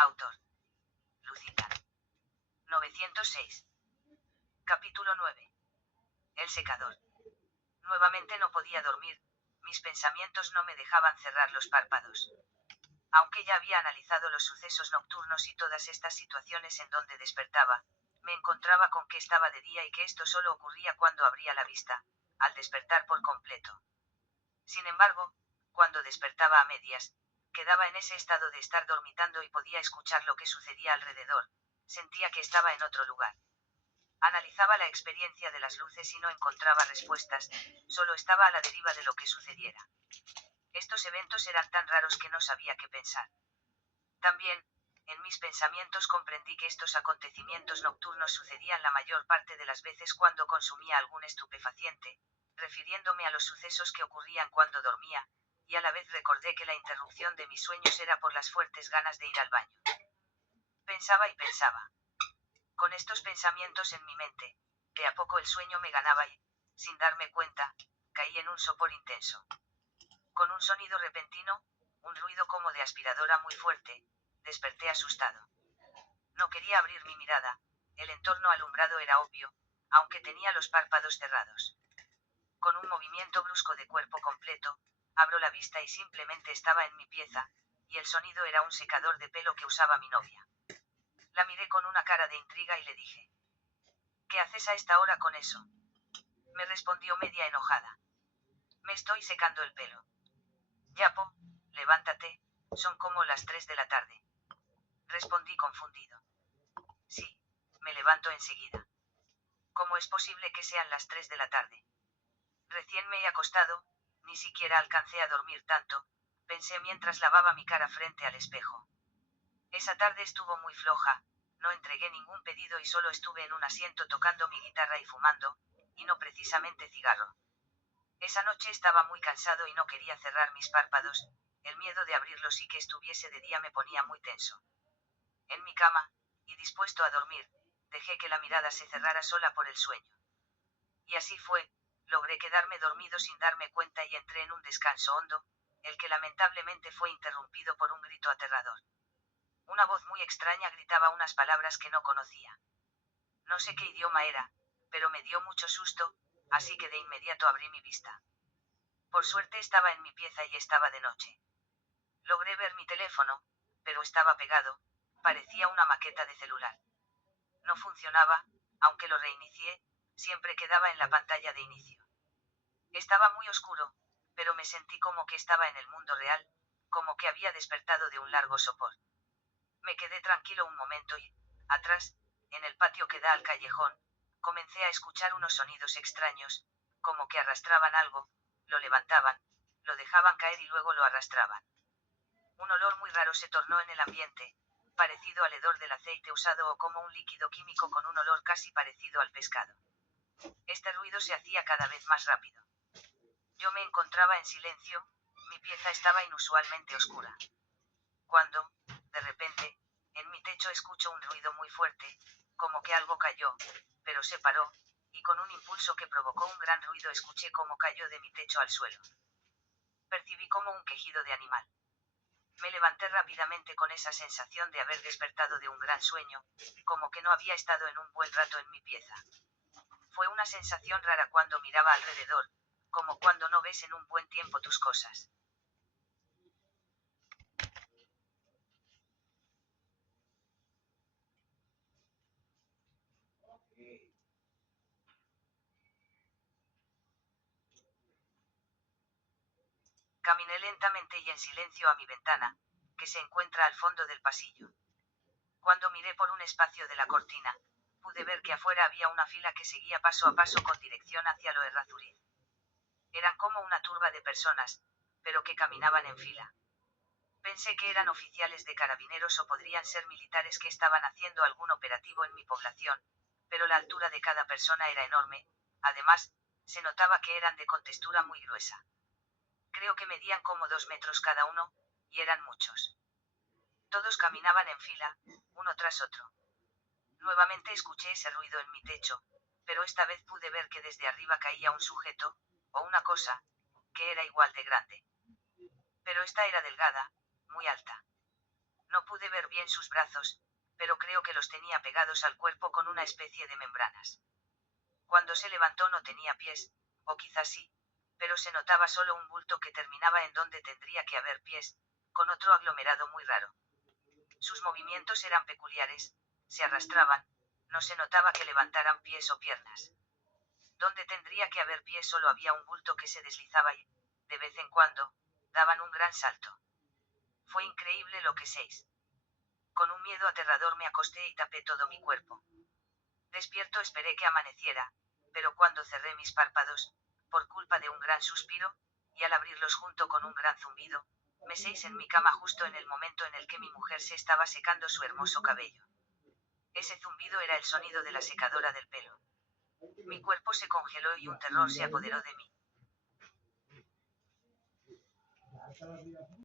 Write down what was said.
Autor: Lucita. 906. Capítulo 9. El secador. Nuevamente no podía dormir, mis pensamientos no me dejaban cerrar los párpados. Aunque ya había analizado los sucesos nocturnos y todas estas situaciones en donde despertaba, me encontraba con que estaba de día y que esto solo ocurría cuando abría la vista, al despertar por completo. Sin embargo, cuando despertaba a medias, quedaba en ese estado de estar dormitando y podía escuchar lo que sucedía alrededor, sentía que estaba en otro lugar. Analizaba la experiencia de las luces y no encontraba respuestas, solo estaba a la deriva de lo que sucediera. Estos eventos eran tan raros que no sabía qué pensar. También, en mis pensamientos comprendí que estos acontecimientos nocturnos sucedían la mayor parte de las veces cuando consumía algún estupefaciente, refiriéndome a los sucesos que ocurrían cuando dormía, y a la vez recordé que la interrupción de mis sueños era por las fuertes ganas de ir al baño. Pensaba y pensaba. Con estos pensamientos en mi mente, de a poco el sueño me ganaba y, sin darme cuenta, caí en un sopor intenso. Con un sonido repentino, un ruido como de aspiradora muy fuerte, desperté asustado. No quería abrir mi mirada, el entorno alumbrado era obvio, aunque tenía los párpados cerrados. Con un movimiento brusco de cuerpo completo, abro la vista y simplemente estaba en mi pieza, y el sonido era un secador de pelo que usaba mi novia. La miré con una cara de intriga y le dije: ¿qué haces a esta hora con eso? Me respondió media enojada: me estoy secando el pelo. Yapo, levántate, son como las 3 de la tarde. Respondí confundido. Sí, me levanto enseguida. ¿Cómo es posible que sean las 3 de la tarde? Recién me he acostado, ni siquiera alcancé a dormir tanto, pensé mientras lavaba mi cara frente al espejo. Esa tarde estuvo muy floja, no entregué ningún pedido y solo estuve en un asiento tocando mi guitarra y fumando, y no precisamente cigarro. Esa noche estaba muy cansado y no quería cerrar mis párpados, el miedo de abrirlos y que estuviese de día me ponía muy tenso. En mi cama, y dispuesto a dormir, dejé que la mirada se cerrara sola por el sueño. Y así fue, logré quedarme dormido sin darme cuenta y entré en un descanso hondo, el que lamentablemente fue interrumpido por un grito aterrador. Una voz muy extraña gritaba unas palabras que no conocía. No sé qué idioma era, pero me dio mucho susto, así que de inmediato abrí mi vista. Por suerte estaba en mi pieza y estaba de noche. Logré ver mi teléfono, pero estaba pegado, parecía una maqueta de celular. No funcionaba, aunque lo reinicié, siempre quedaba en la pantalla de inicio. Estaba muy oscuro, pero me sentí como que estaba en el mundo real, como que había despertado de un largo sopor. Me quedé tranquilo un momento y, atrás, en el patio que da al callejón, comencé a escuchar unos sonidos extraños, como que arrastraban algo, lo levantaban, lo dejaban caer y luego lo arrastraban. Un olor muy raro se tornó en el ambiente, parecido al hedor del aceite usado o como un líquido químico con un olor casi parecido al pescado. Este ruido se hacía cada vez más rápido. Yo me encontraba en silencio, mi pieza estaba inusualmente oscura. Cuando, de repente, en mi techo escucho un ruido muy fuerte, como que algo cayó, pero se paró, y con un impulso que provocó un gran ruido escuché cómo cayó de mi techo al suelo. Percibí como un quejido de animal. Me levanté rápidamente con esa sensación de haber despertado de un gran sueño, como que no había estado en un buen rato en mi pieza. Fue una sensación rara cuando miraba alrededor, como cuando no ves en un buen tiempo tus cosas. Caminé lentamente y en silencio a mi ventana, que se encuentra al fondo del pasillo. Cuando miré por un espacio de la cortina, pude ver que afuera había una fila que seguía paso a paso con dirección hacia lo Errázuriz. Eran como una turba de personas, pero que caminaban en fila. Pensé que eran oficiales de carabineros o podrían ser militares que estaban haciendo algún operativo en mi población, pero la altura de cada persona era enorme, además, se notaba que eran de contextura muy gruesa. Creo que medían como 2 metros cada uno, y eran muchos. Todos caminaban en fila, uno tras otro. Nuevamente escuché ese ruido en mi techo, pero esta vez pude ver que desde arriba caía un sujeto, o una cosa, que era igual de grande. Pero esta era delgada, muy alta. No pude ver bien sus brazos, pero creo que los tenía pegados al cuerpo con una especie de membranas. Cuando se levantó no tenía pies, o quizás sí, pero se notaba solo un bulto que terminaba en donde tendría que haber pies, con otro aglomerado muy raro. Sus movimientos eran peculiares, se arrastraban, no se notaba que levantaran pies o piernas. Donde tendría que haber pies solo había un bulto que se deslizaba y, de vez en cuando, daban un gran salto. Fue increíble lo que seis. Con un miedo aterrador me acosté y tapé todo mi cuerpo. Despierto esperé que amaneciera, pero cuando cerré mis párpados, por culpa de un gran suspiro, y al abrirlos junto con un gran zumbido, me seis en mi cama justo en el momento en el que mi mujer se estaba secando su hermoso cabello. Ese zumbido era el sonido de la secadora del pelo. Mi cuerpo se congeló y un terror se apoderó de mí.